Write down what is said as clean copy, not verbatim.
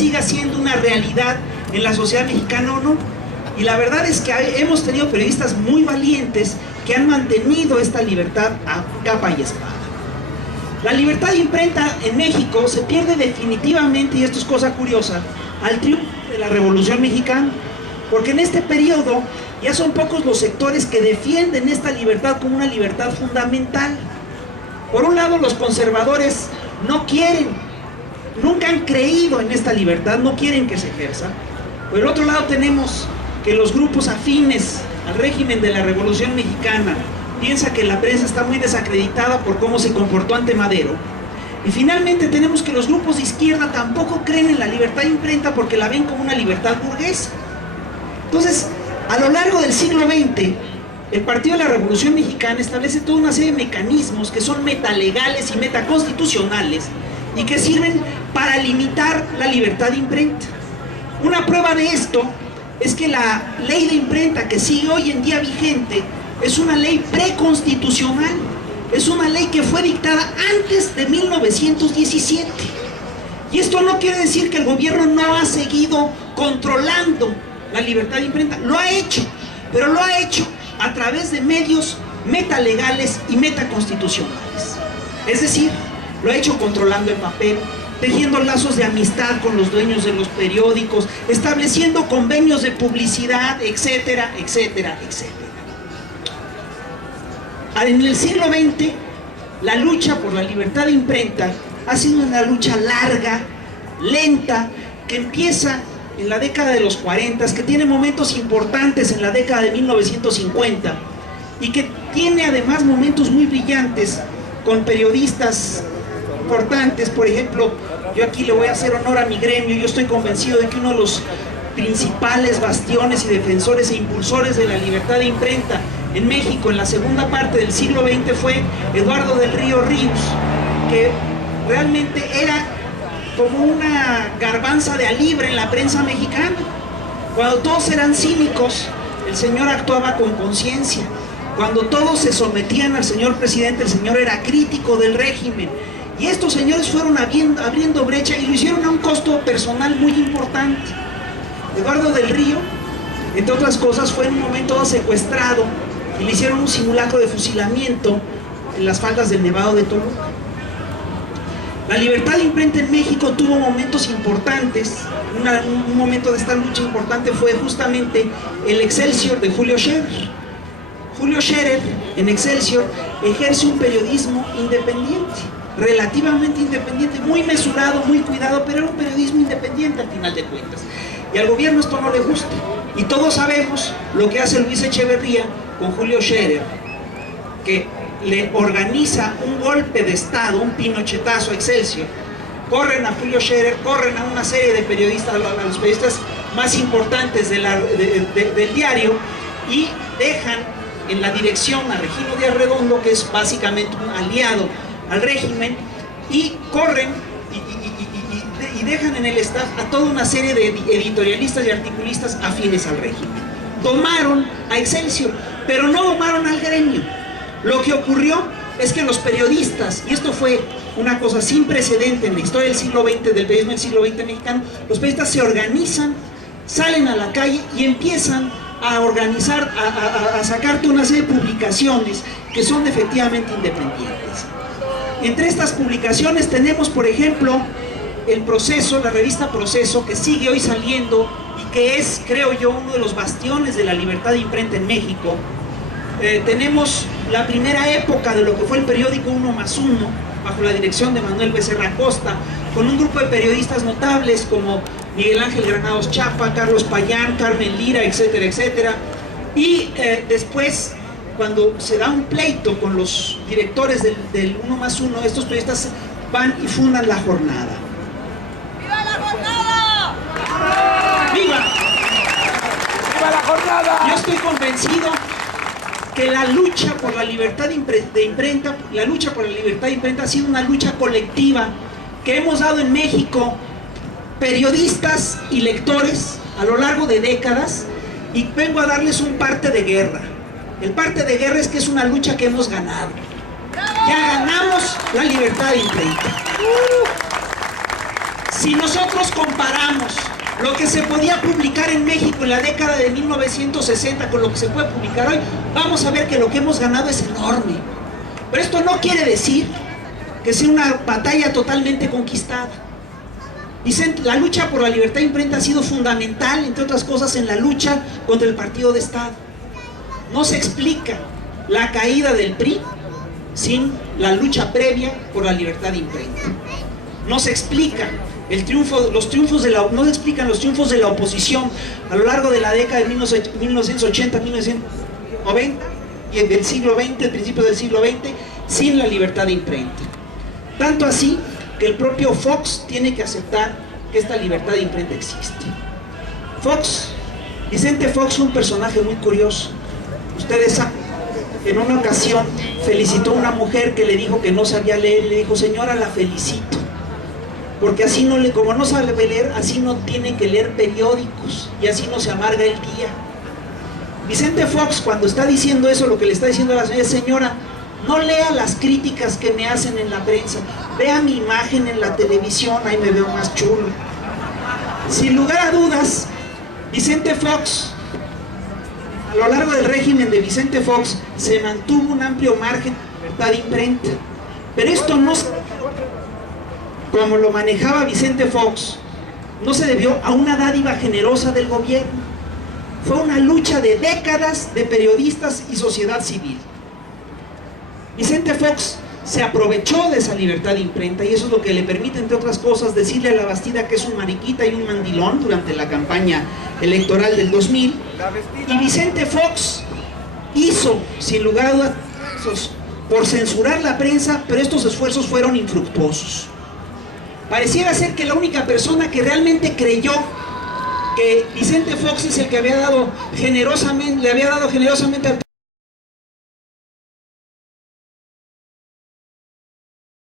siga siendo una realidad en la sociedad mexicana o no. Y la verdad es que hemos tenido periodistas muy valientes que han mantenido esta libertad a capa y espada. La libertad de imprenta en México se pierde definitivamente, y esto es cosa curiosa, al triunfo de la Revolución Mexicana, porque en este periodo ya son pocos los sectores que defienden esta libertad como una libertad fundamental. Por un lado, los conservadores no quieren, nunca han creído en esta libertad, no quieren que se ejerza. Por el otro lado tenemos que los grupos afines al régimen de la Revolución Mexicana piensan que la prensa está muy desacreditada por cómo se comportó ante Madero. Y finalmente tenemos que los grupos de izquierda tampoco creen en la libertad de imprenta porque la ven como una libertad burguesa. Entonces, a lo largo del siglo XX, el Partido de la Revolución Mexicana establece toda una serie de mecanismos que son metalegales y metaconstitucionales y que sirven para limitar la libertad de imprenta. Una prueba de esto es que la ley de imprenta que sigue hoy en día vigente es una ley preconstitucional, es una ley que fue dictada antes de 1917. Y esto no quiere decir que el gobierno no ha seguido controlando la libertad de imprenta, lo ha hecho, pero lo ha hecho a través de medios metalegales y metaconstitucionales. Es decir, lo ha hecho controlando el papel, tejiendo lazos de amistad con los dueños de los periódicos, estableciendo convenios de publicidad, etcétera, etcétera, etcétera. En el siglo XX, la lucha por la libertad de imprenta ha sido una lucha larga, lenta, que empieza en la década de los 40, que tiene momentos importantes en la década de 1950 y que tiene además momentos muy brillantes con periodistas importantes. Por ejemplo, yo aquí le voy a hacer honor a mi gremio. Yo estoy convencido de que uno de los principales bastiones y defensores e impulsores de la libertad de imprenta en México en la segunda parte del siglo XX fue Eduardo del Río Ríos, que realmente era como una garbanza de alibre en la prensa mexicana. Cuando todos eran cínicos, el señor actuaba con conciencia. Cuando todos se sometían al señor presidente, el señor era crítico del régimen. Y estos señores fueron abriendo brecha y lo hicieron a un costo personal muy importante. Eduardo del Río, entre otras cosas, fue en un momento secuestrado y le hicieron un simulacro de fusilamiento en las faldas del Nevado de Toluca. La libertad de imprenta en México tuvo momentos importantes. Un momento de esta lucha importante fue justamente el Excelsior de Julio Scherer. Julio Scherer, en Excelsior, ejerce un periodismo independiente, relativamente independiente, muy mesurado, muy cuidado, pero era un periodismo independiente al final de cuentas. Y al gobierno esto no le gusta. Y todos sabemos lo que hace Luis Echeverría con Julio Scherer, que le organiza un golpe de Estado, un pinochetazo a Excelsior. Corren a Julio Scherer, corren a una serie de periodistas, a los periodistas más importantes del diario, y dejan en la dirección a Regino Díaz Redondo, que es básicamente un aliado al régimen, y corren y dejan en el staff a toda una serie de editorialistas y articulistas afines al régimen. Domaron a Excelsior, pero no domaron al gremio. Lo que ocurrió es que los periodistas, y esto fue una cosa sin precedente en la historia del siglo XX, del periodismo del siglo XX mexicano, los periodistas se organizan, salen a la calle y empiezan a organizar, a sacar toda una serie de publicaciones que son efectivamente independientes. Entre estas publicaciones tenemos, por ejemplo, El Proceso, la revista Proceso, que sigue hoy saliendo y que es, creo yo, uno de los bastiones de la libertad de imprenta en México. Tenemos la primera época de lo que fue el periódico 1+1, bajo la dirección de Manuel Becerra Costa, con un grupo de periodistas notables como Miguel Ángel Granados Chapa, Carlos Payán, Carmen Lira, etcétera, etcétera. Y después, cuando se da un pleito con los directores del 1+1, estos periodistas van y fundan La Jornada. ¡Viva la jornada! ¡Viva! ¡Viva la jornada! Yo estoy convencido que la lucha por la libertad de imprenta, la lucha por la libertad de imprenta ha sido una lucha colectiva que hemos dado en México periodistas y lectores a lo largo de décadas, y vengo a darles un parte de guerra. El parte de guerra es que es una lucha que hemos ganado. Ya ganamos la libertad de imprenta. Si nosotros comparamos lo que se podía publicar en México en la década de 1960 con lo que se puede publicar hoy, vamos a ver que lo que hemos ganado es enorme. Pero esto no quiere decir que sea una batalla totalmente conquistada. Vicente, la lucha por la libertad de imprenta ha sido fundamental, entre otras cosas, en la lucha contra el partido de Estado. No se explica la caída del PRI sin la lucha previa por la libertad de imprenta. No se explica no se explican los triunfos de la oposición a lo largo de la década de 1980, 1990 y del siglo XX, el principio del siglo XX, sin la libertad de imprenta. Tanto así que el propio Fox tiene que aceptar que esta libertad de imprenta existe. Vicente Fox fue un personaje muy curioso. Ustedes saben, en una ocasión felicitó a una mujer que le dijo que no sabía leer, y le dijo: señora, la felicito, porque así como no sabe leer, así no tiene que leer periódicos y así no se amarga el día. Vicente Fox, cuando está diciendo eso, lo que le está diciendo a la señora es: señora, no lea las críticas que me hacen en la prensa, vea mi imagen en la televisión, ahí me veo más chulo. Sin lugar a dudas, Vicente Fox, a lo largo del régimen de Vicente Fox, se mantuvo un amplio margen de libertad de imprenta. Pero esto no, como lo manejaba Vicente Fox, no se debió a una dádiva generosa del gobierno. Fue una lucha de décadas de periodistas y sociedad civil. Vicente Fox se aprovechó de esa libertad de imprenta y eso es lo que le permite, entre otras cosas, decirle a la Bastida que es un mariquita y un mandilón durante la campaña electoral del 2000. Y Vicente Fox hizo, sin lugar a dudas, esfuerzos por censurar la prensa, pero estos esfuerzos fueron infructuosos. Pareciera ser que la única persona que realmente creyó que Vicente Fox es el que le había dado generosamente al